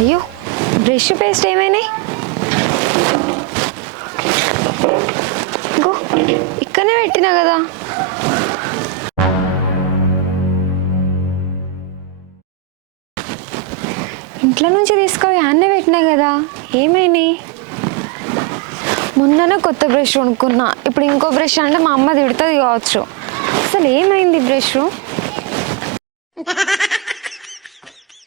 అయ్యో brush paste ఏమైనాయి ఇంకో ఇక్కడనే పెట్టినా కదా. ఇంట్లో నుంచి తీసుకొని అన్నే పెట్టినా కదా, ఏమైనాయి? మొన్ననే కొత్త బ్రష్ కొనుక్కున్నా, ఇప్పుడు ఇంకో బ్రష్ అంటే మా అమ్మ తిడుతుంది కావచ్చు. అసలు ఏమైంది బ్రష్?